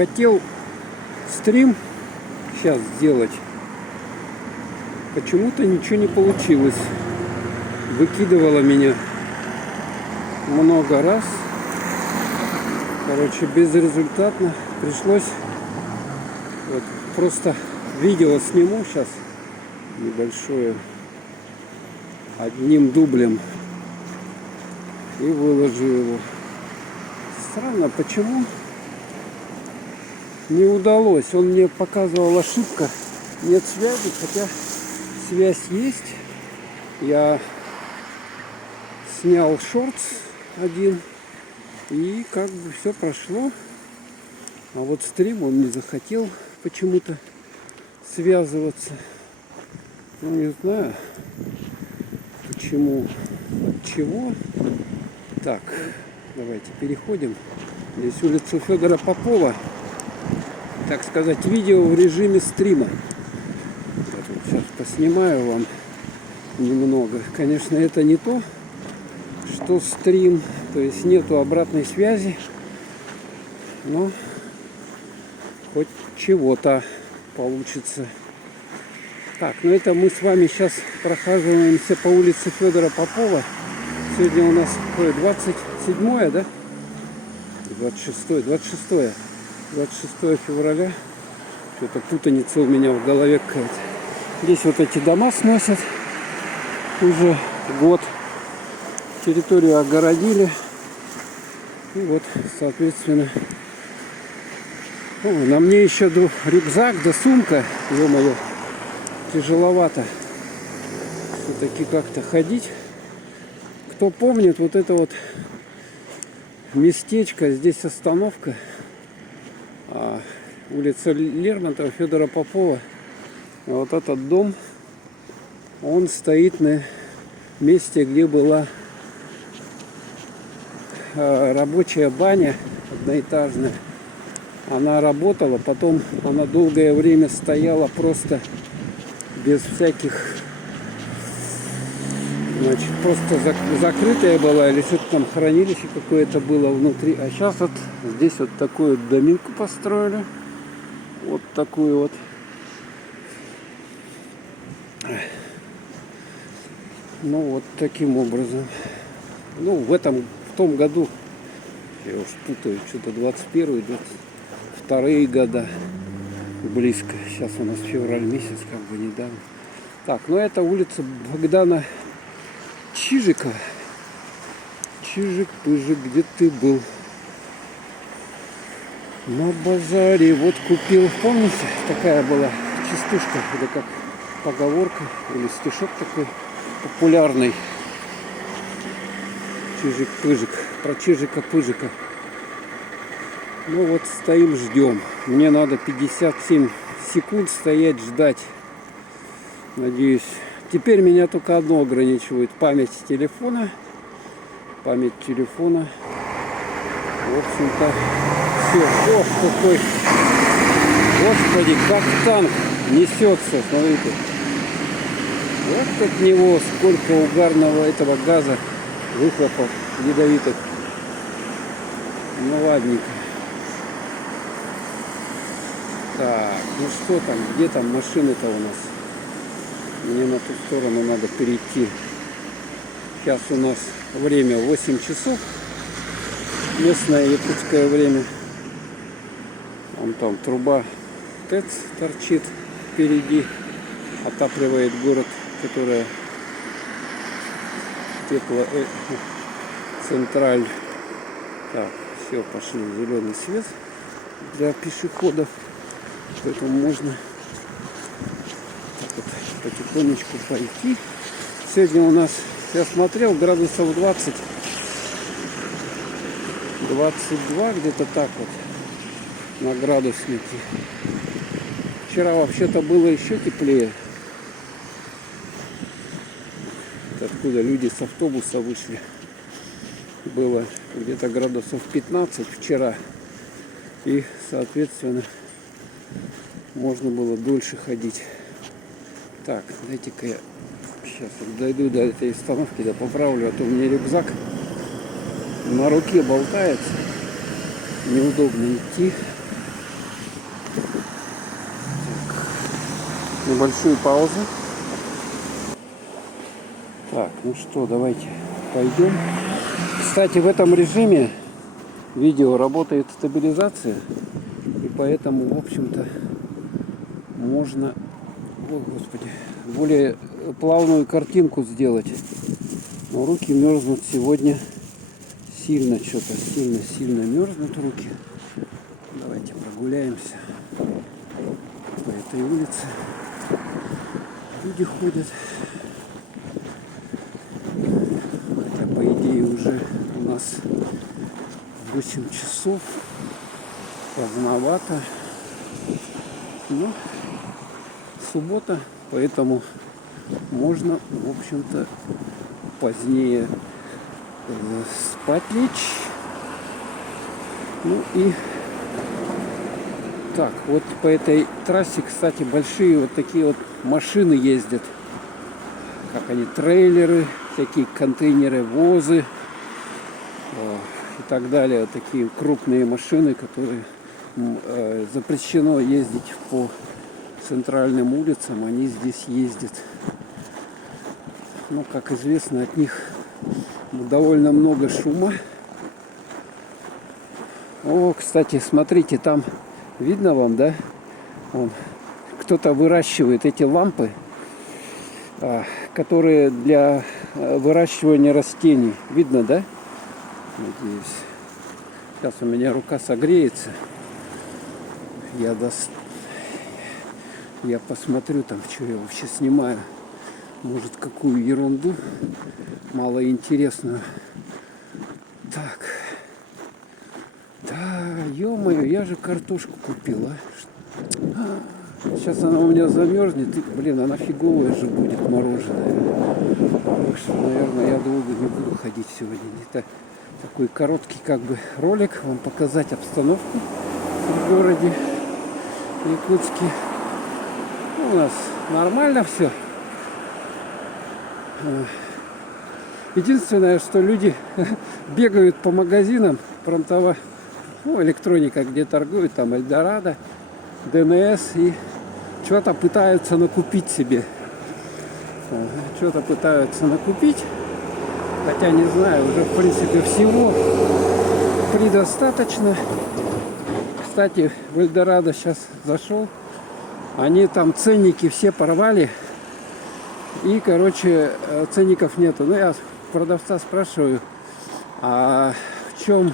Хотел стрим сейчас сделать. Почему-то ничего не получилось. Выкидывало меня много раз. Короче, безрезультатно. Пришлось вот, просто видео сниму сейчас небольшое одним дублем и выложу его. Странно, почему не удалось. Он мне показывал ошибка, нет связи, хотя связь есть. Я снял шортс один и как бы все прошло. А вот стрим он не захотел почему-то связываться. Ну не знаю почему, от чего. Так, давайте переходим. Здесь улица Федора Попова. Так сказать, видео в режиме стрима. Я тут сейчас поснимаю вам немного. Конечно, это не то, что стрим. То есть нету обратной связи. Но хоть чего-то получится. Так, ну это мы с вами сейчас прохаживаемся по улице Федора Попова. Сегодня у нас какое, 27, да? 26 февраля. Что-то путаница у меня в голове какая-то. Здесь вот эти дома сносят. Уже год. Территорию огородили. И вот, соответственно, на мне еще рюкзак, да сумка. Ё-моё, тяжеловато все-таки как-то ходить. Кто помнит, вот это вот местечко, здесь остановка, улица Лермонтова, Федора Попова. Вот этот дом, он стоит на месте, где была рабочая баня одноэтажная. Она работала, потом она долгое время стояла просто без всяких, значит, просто закрытая была, или что-то там хранилище какое-то было внутри. А сейчас вот здесь вот такую вот доминку построили. Вот такую вот. Ну вот таким образом. Ну в том году, я уж путаю, что-то 21-й, 22-е года близко. Сейчас у нас февраль месяц, как бы недавно. Так, ну это улица Богдана Чижикова. Чижик-пыжик, где ты был? На базаре вот купил. Помните, такая была частушка, или как поговорка, или стишок такой популярный. Чижик-пыжик, про Чижика-пыжика. Ну вот стоим, ждем. Мне надо 57 секунд стоять, ждать. Надеюсь. Теперь меня только одно ограничивает. Память телефона. Память телефона. В общем-то, все. Ох, какой. Господи, как танк несется. Смотрите. Вот от него сколько угарного этого газа, выхлопов ядовитых. Ну ладненько. Так, ну что там, где там машины-то у нас? Мне на ту сторону надо перейти. Сейчас у нас время 8 часов. Местное якутское время. Вон там труба ТЭЦ торчит впереди. Отапливает город, которая централь. Так, все, пошли, зеленый свет для пешеходов. Поэтому можно так вот потихонечку пойти. Сегодня у нас, я смотрел, градусов 20. 22 где-то так вот на градуснике. Вчера вообще-то было еще теплее. Откуда люди с автобуса вышли. Было где-то градусов 15 вчера. И, соответственно, можно было дольше ходить. Так, дайте-ка я сейчас вот дойду до этой остановки, да поправлю, а то у меня рюкзак на руке болтается. Неудобно идти. небольшую паузу. Так, ну что, давайте пойдем. Кстати, в этом режиме видео работает стабилизация, и поэтому, в общем-то, можно, о господи, более плавную картинку сделать. Но руки мерзнут сегодня сильно, что-то сильно мерзнут руки. Давайте прогуляемся по этой улице. Люди ходят. Хотя, по идее, уже у нас 8 часов. Поздновато. Но суббота, поэтому можно, в общем-то, позднее спать лечь. Ну и так, вот по этой трассе, кстати, большие вот такие вот машины ездят. Как они, трейлеры, всякие контейнеры, возы и так далее. Вот такие крупные машины, которые запрещено ездить по центральным улицам, они здесь ездят. Ну, как известно, от них довольно много шума. О, кстати, смотрите, там видно вам, да? Кто-то выращивает эти лампы, которые для выращивания растений. Видно, да? Надеюсь. Сейчас у меня рука согреется. Я посмотрю там, что я вообще снимаю. Может, какую ерунду малоинтересную. Так. Да, ё-моё, я же картошку купила. Сейчас она у меня замерзнет. И, блин, она фиговая же будет, мороженое. Так что, наверное, я долго не буду ходить сегодня. Это такой короткий как бы ролик. Вам показать обстановку в городе Якутске. У нас нормально все. Единственное, что люди бегают по магазинам фронтово, ну, электроника, где торгуют, там Эльдорадо, ДНС, и что-то пытаются накупить себе. Что-то пытаются накупить. Хотя не знаю, уже в принципе всего предостаточно. Кстати, в Эльдорадо сейчас зашел. Они там ценники все порвали. И, короче, ценников нету. Ну, я продавца спрашиваю, а в чем,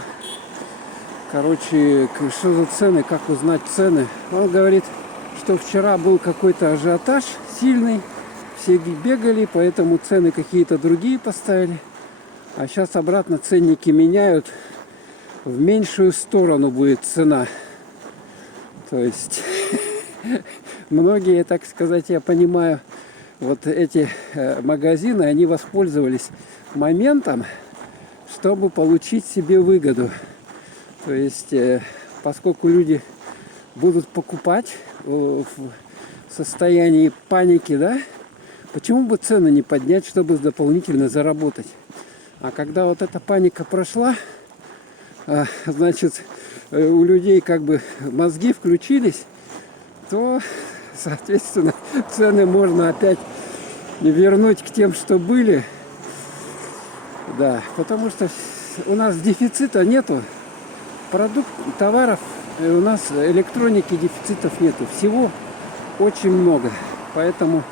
короче, что за цены, как узнать цены. Он говорит, что вчера был какой-то ажиотаж сильный, все бегали, поэтому цены какие-то другие поставили. А сейчас обратно ценники меняют, в меньшую сторону будет цена. То есть, многие, так сказать, я понимаю, вот эти магазины, они воспользовались моментом, чтобы получить себе выгоду. То есть, поскольку люди будут покупать в состоянии паники, да, почему бы цены не поднять, чтобы дополнительно заработать? А когда вот эта паника прошла, значит, у людей как бы мозги включились, то, соответственно, цены можно опять вернуть к тем, что были. Да, потому что у нас дефицита нету. Товаров, у нас электроники дефицитов нету. Всего очень много. Поэтому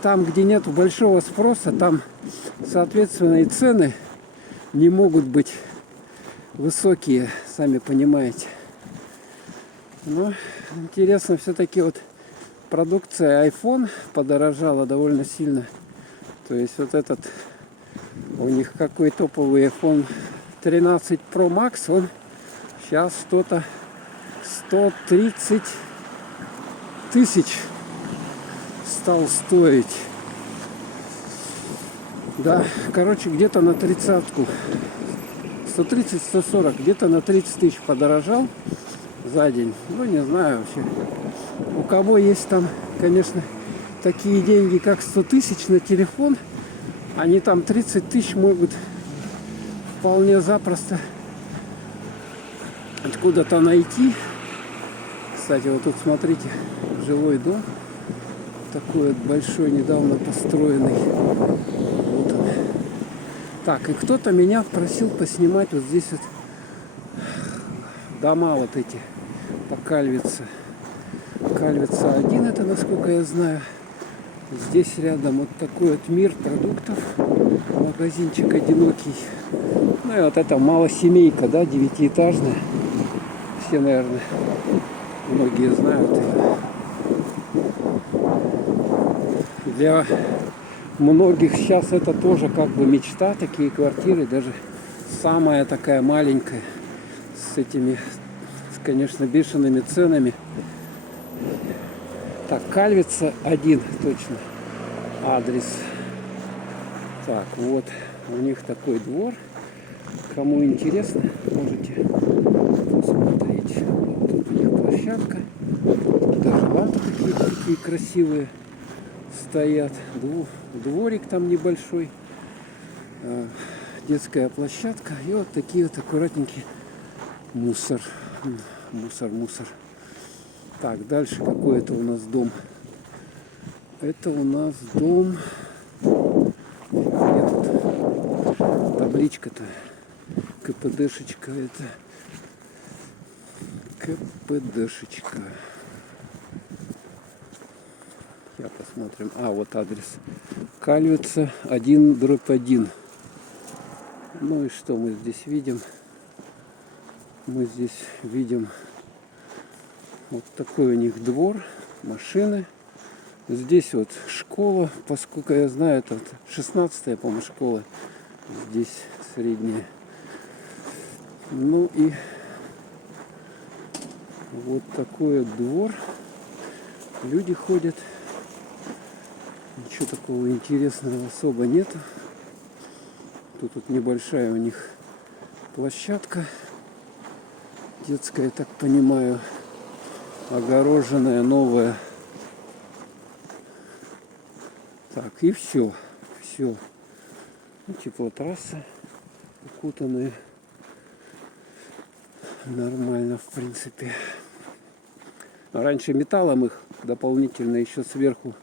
там, где нету большого спроса, там, соответственно, и цены не могут быть высокие, сами понимаете. Но интересно, все-таки вот продукция iPhone подорожала довольно сильно. То есть вот этот у них какой топовый iPhone 13 Pro Max, он сейчас что-то 130 тысяч стал стоить. Да, короче, где-то на 30-ку. 130-140, где-то на 30 тысяч подорожал за день. Ну, не знаю вообще. У кого есть там, конечно, такие деньги, как 100 тысяч на телефон, они там 30 тысяч могут вполне запросто откуда-то найти. Кстати, вот тут смотрите, жилой дом. Такой вот большой, недавно построенный. Вот он. Так, и кто-то меня просил поснимать вот здесь вот дома вот эти по Кальвице. Кальвица 1, это насколько я знаю. Здесь рядом вот такой вот мир продуктов. Магазинчик одинокий. Ну и вот это малосемейка, да, 9-этажная. Все, наверное, многие знают ее. Для многих сейчас это тоже как бы мечта, такие квартиры, даже самая такая маленькая, с этими, конечно, бешеными ценами. Так, Кальвица 1 точно адрес. Так, вот у них такой двор. Кому интересно, можете посмотреть. Вот тут у них площадка. Даже лампы такие красивые стоят. Дворик там небольшой. Детская площадка. И вот такие вот аккуратненькие мусор. Мусор. Так, дальше какой это у нас дом? Это у нас дом. Где тут табличка-то? КПДшечка это. КПДшечка. Сейчас посмотрим. Вот адрес. Кальвица 1/1. Ну и что мы здесь видим? Мы здесь видим вот такой у них двор, машины. Здесь вот школа, поскольку я знаю, это 16-я, по-моему, школа. Здесь средняя. Ну и вот такой вот двор. Люди ходят. Ничего такого интересного особо нету. Тут вот небольшая у них площадка. Детская, я так понимаю. Огороженная, новая. Так, и все. Ну, теплотрасса укутанные. Нормально, в принципе. Раньше металлом их дополнительно еще сверху.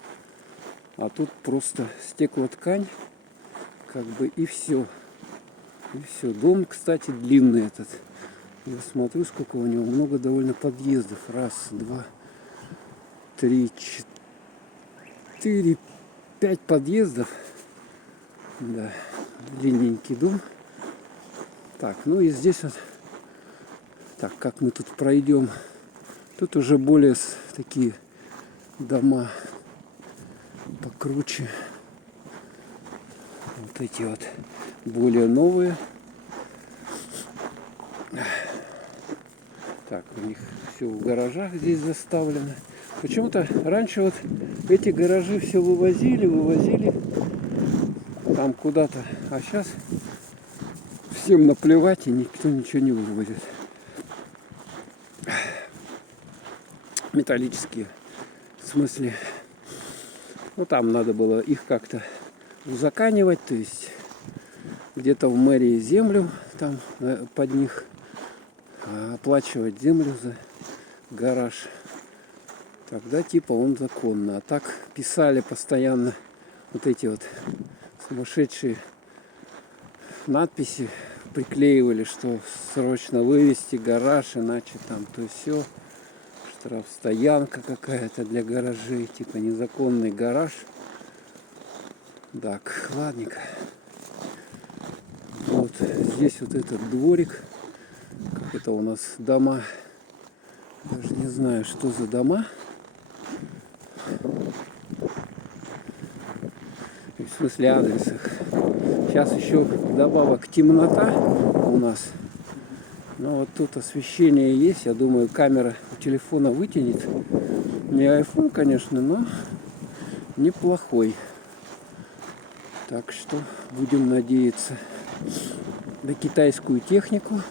А тут просто стеклоткань. Как бы и все. Дом, кстати, длинный этот. Я смотрю, сколько у него. Много довольно подъездов. 1, 2, 3, 4, 5 подъездов. Да, длинненький дом. Так, ну и здесь вот. Так, как мы тут пройдем. Тут уже более такие дома покруче. Вот эти вот более новые. Так, у них все в гаражах здесь заставлено. Почему-то раньше вот эти гаражи все вывозили там куда-то. А сейчас всем наплевать, и никто ничего не вывозит. Металлические. В смысле, ну там надо было их как-то узаканивать, то есть где-то в мэрии землю там под них оплачивать землю за гараж. Тогда типа он законно. А так писали постоянно вот эти вот сумасшедшие надписи, приклеивали, что срочно вывести гараж, иначе там то все. Штрафстоянка какая-то для гаражей, типа незаконный гараж. Так, ладненько. Вот здесь вот этот дворик. Как это у нас дома. Даже не знаю, что за дома. В смысле адресах. Сейчас еще добавок темнота у нас. Но вот тут освещение есть. Я думаю, камера у телефона вытянет. Не iPhone, конечно, но неплохой. Так что будем надеяться на китайскую технику,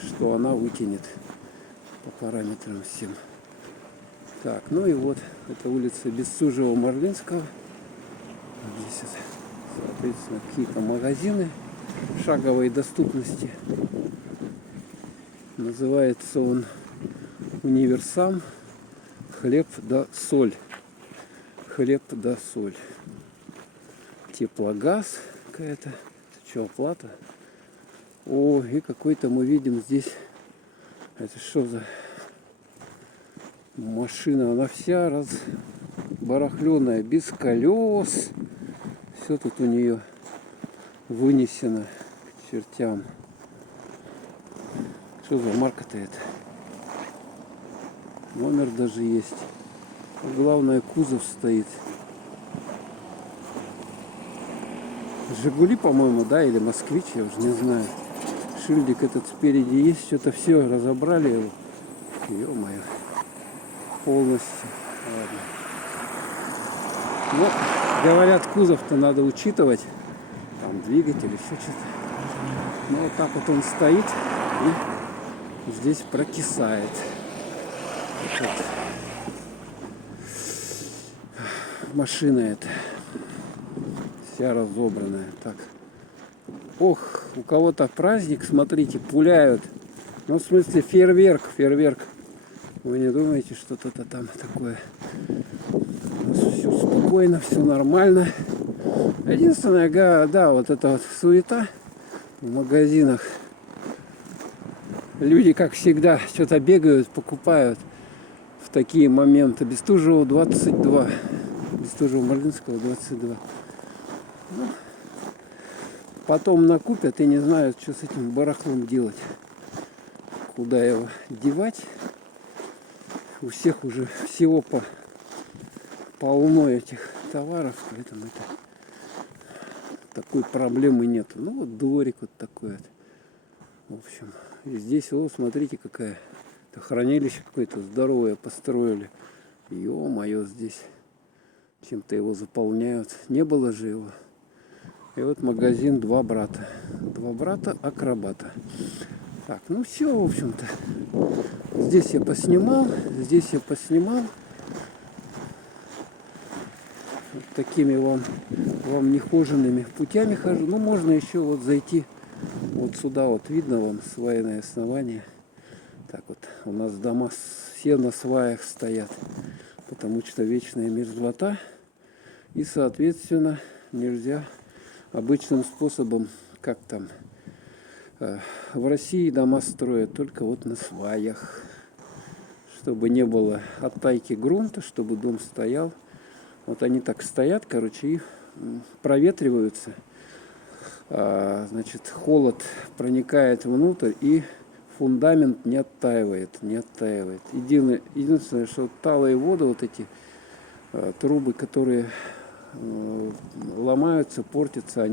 что она вытянет по параметрам всем. Так, ну и вот это улица Бестужева-Марлинского. Здесь вот, соответственно, какие-то магазины шаговой доступности. Называется он Универсам. Хлеб да соль. Хлеб да соль. Теплогаз какая-то. Это что, оплата? О, и какой-то мы видим здесь. Это что за машина? Она вся разбарахленная, без колес. Все тут у нее вынесено к чертям. Что за марка-то это? Номер даже есть. Главное, кузов стоит. Жигули, по-моему, да, или Москвич, я уже не знаю. Шильдик этот спереди есть, что-то все разобрали его. Ё-моё. Полностью. Ладно. Ну, говорят, кузов-то надо учитывать. Там двигатель, еще что-то. Ну, вот так вот он стоит и здесь прокисает. Вот. Машина эта. Вся разобранная. Так. Ох, у кого-то праздник, смотрите, пуляют. Ну, в смысле, фейерверк. Вы не думаете, что что-то там такое? У нас все спокойно, все нормально. Единственное, да, вот эта вот суета в магазинах. Люди, как всегда, что-то бегают, покупают в такие моменты. Бестужева 22. Бестужева-Марлинского 22. Ну, потом накупят и не знают, что с этим барахлом делать. Куда его девать. У всех уже всего полно этих товаров, поэтому такой проблемы нет. Ну вот дворик вот такой вот. В общем, и здесь, вот смотрите, какая хранилище какое-то здоровое построили. Ё-моё, здесь чем-то его заполняют. Не было же его. И вот магазин «Два брата». «Два брата» акробата. Так, ну все, в общем-то. Здесь я поснимал. Вот такими вам нехоженными путями хожу. Ну, можно еще вот зайти вот сюда. Вот видно вам свайное основание. Так вот, у нас дома все на сваях стоят. Потому что вечная мерзлота. И, соответственно, нельзя обычным способом, как там, в России дома строят только вот на сваях. Чтобы не было оттайки грунта, чтобы дом стоял. Вот они так стоят, короче, и проветриваются. Значит, холод проникает внутрь, и фундамент не оттаивает. Единственное, что талые воды, вот эти трубы, которые ломаются, портятся,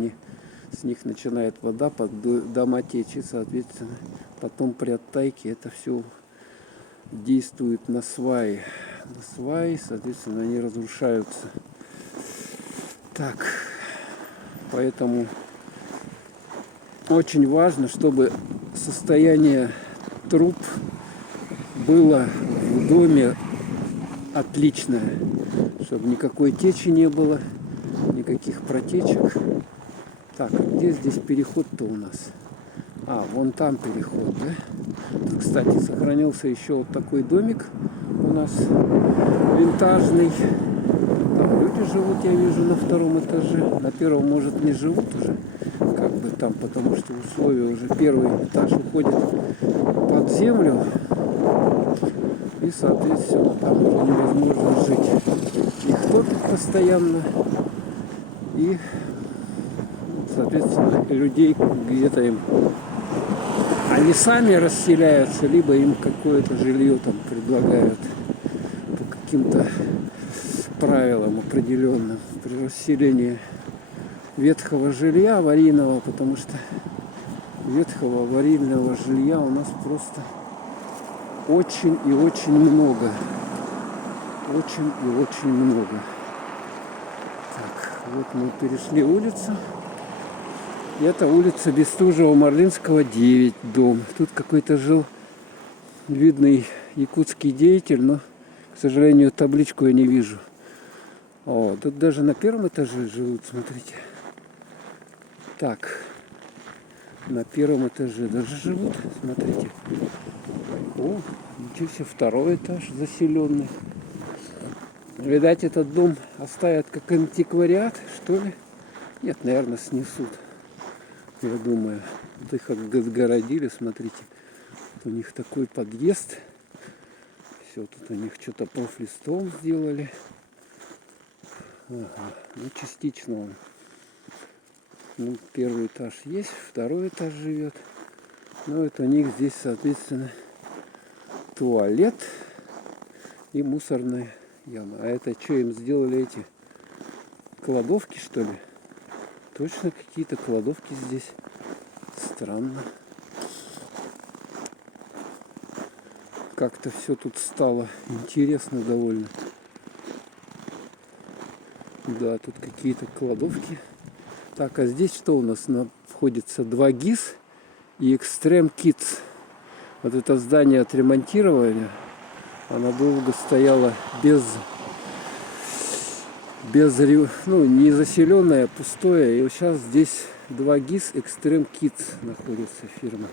с них начинает вода под дома течь, и, соответственно, потом при оттайке это все действует на сваи. Соответственно, они разрушаются. Так, поэтому очень важно, чтобы состояние труб было в доме отличное, чтобы никакой течи не было, никаких протечек. Так, а где здесь переход-то у нас? Вон там переход, да? Тут, кстати, сохранился еще вот такой домик у нас винтажный. Там люди живут, я вижу, на втором этаже. На первом, может, не живут уже, как бы там, потому что условия уже первый этаж уходит под землю. И, соответственно, там уже невозможно жить. Их топит постоянно. И, соответственно, людей где-то им... Они сами расселяются, либо им какое-то жилье там предлагают по каким-то правилам определенным при расселении ветхого жилья, аварийного, потому что ветхого аварийного жилья у нас просто очень и очень много. Очень и очень много. Так, вот мы перешли улицу. Это улица Бестужева-Марлинского, 9, дом. Тут какой-то жил видный якутский деятель, но, к сожалению, табличку я не вижу. Тут даже на первом этаже живут, смотрите. Так, на первом этаже даже живут, смотрите. Ничего себе, второй этаж заселенный. Видать, этот дом оставят как антиквариат, что ли? Нет, наверное, снесут. Я думаю, вот их отгородили, смотрите. Вот у них такой подъезд. Все, тут у них что-то профлистом сделали. Ага, ну частично он. Ну, первый этаж есть, второй этаж живет. Ну, это у них здесь, соответственно, туалет и мусорная яма. А это что им сделали эти кладовки, что ли? Точно какие-то кладовки здесь. Странно. Как-то все тут стало интересно довольно. Да, тут какие-то кладовки. Так, а здесь что у нас? Находится 2 ГИС и Extreme Kids. Вот это здание отремонтировали. Она долго стояла ну, не заселенная, пустое. И вот сейчас здесь 2 ГИС Extreme Kids находится фирма.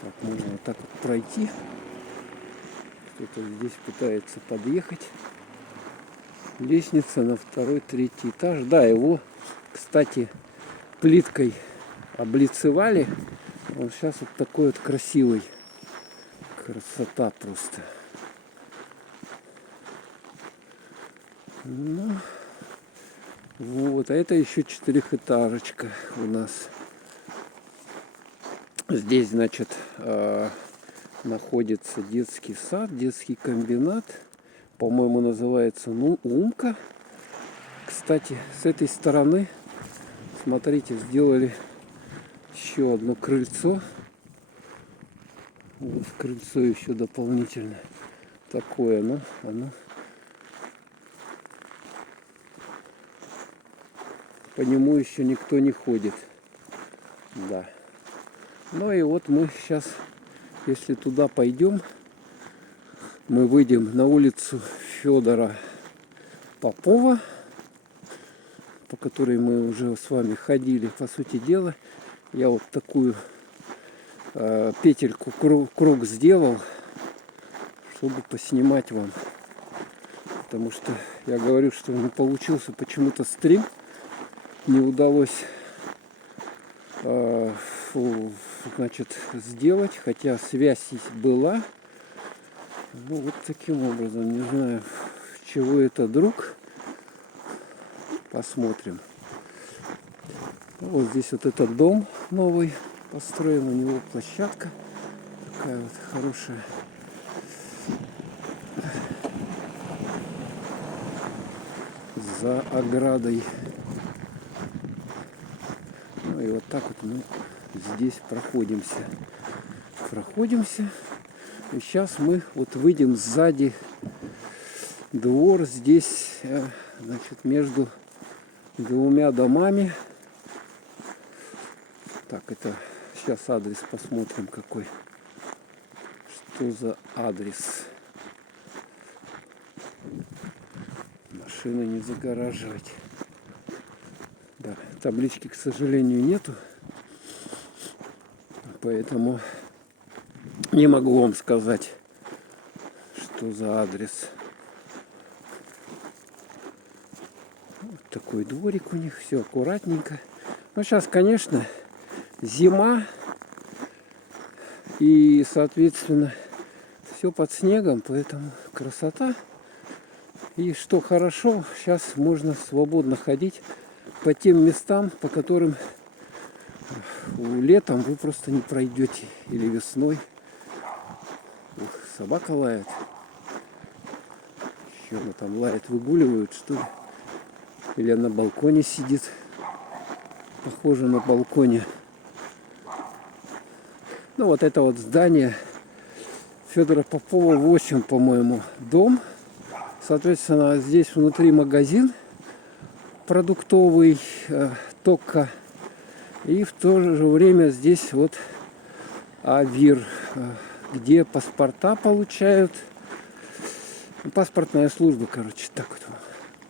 Так, можно вот так вот пройти. Кто-то здесь пытается подъехать. Лестница на 2-3 этаж. Да, его, кстати, плиткой облицевали. Он сейчас вот такой вот красивый. Красота просто. Ну, вот, а это еще 4-этажечка у нас. Здесь, значит, находится детский сад, детский комбинат. По-моему, называется, ну, Умка. Кстати, с этой стороны, смотрите, сделали еще одно крыльцо. Вот крыльцо еще дополнительно такое, ну, оно по нему еще никто не ходит. Да. Ну и вот мы сейчас, если туда пойдем, мы выйдем на улицу Федора Попова, по которой мы уже с вами ходили. По сути дела, я вот такую петельку, круг сделал, чтобы поснимать вам. Потому что я говорю, что не получился почему-то стрим. Не удалось значит, сделать, хотя связь была. Ну, вот таким образом, не знаю, чего это, друг. Посмотрим. Вот здесь вот этот дом новый построен, у него площадка такая вот хорошая. За оградой. Ну и вот так вот мы здесь проходимся. И сейчас мы вот выйдем сзади. Двор здесь, значит, между 2 домами. Так, это сейчас адрес посмотрим какой. Что за адрес? Машины не загораживать. Да, таблички, к сожалению, нету. Поэтому не могу вам сказать, что за адрес. Вот такой дворик у них, все аккуратненько. Ну, сейчас, конечно, зима. И, соответственно, все под снегом, поэтому красота. И что хорошо, сейчас можно свободно ходить по тем местам, по которым летом вы просто не пройдете. Или весной. Ух, собака лает. Еще она там лает, выгуливают, что ли? Или на балконе сидит. Похоже на балконе. Ну, вот это вот здание Федора Попова 8, по-моему, дом. Соответственно, здесь внутри магазин продуктовый, Токко. И в то же время здесь вот Авир, где паспорта получают. Паспортная служба, короче, так вот,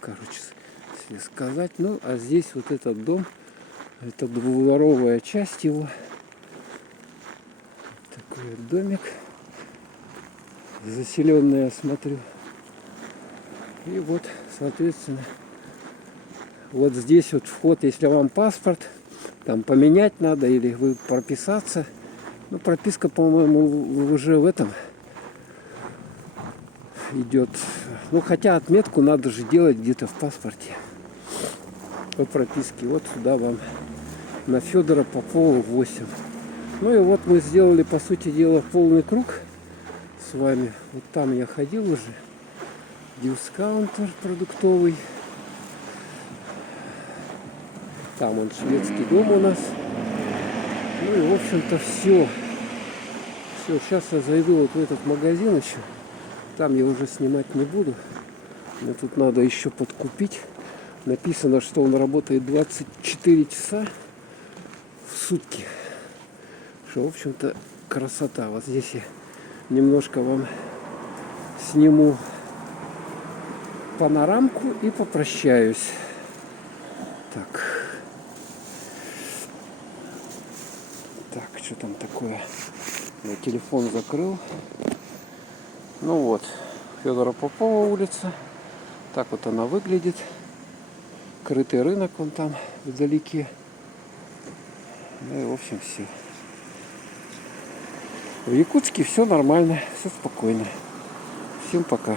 короче, если сказать. Ну, а здесь вот этот дом, это двудворовая часть его. Такой вот домик. Заселенный, я смотрю. И вот, соответственно, вот здесь вот вход, если вам паспорт там поменять надо или вы прописаться. Ну, прописка, по-моему, уже в этом идет. Ну, хотя отметку надо же делать где-то в паспорте по прописке. Вот сюда вам на Федора Попова 8. Ну и вот мы сделали, по сути дела, полный круг с вами. Вот там я ходил уже. Дискаунтер продуктовый. Там он шведский дом у нас. Ну и в общем-то все. Все, сейчас я зайду вот в этот магазин еще. Там я уже снимать не буду. Мне тут надо еще подкупить. Написано, что он работает 24 часа в сутки. Что, в общем-то, красота. Вот здесь я немножко вам сниму панорамку и попрощаюсь. Так. Так, что там такое? Я телефон закрыл. Ну вот, Федора Попова улица. Так вот она выглядит. Крытый рынок вон там вдалеке. Ну и в общем все. В Якутске все нормально, все спокойно. Всем пока.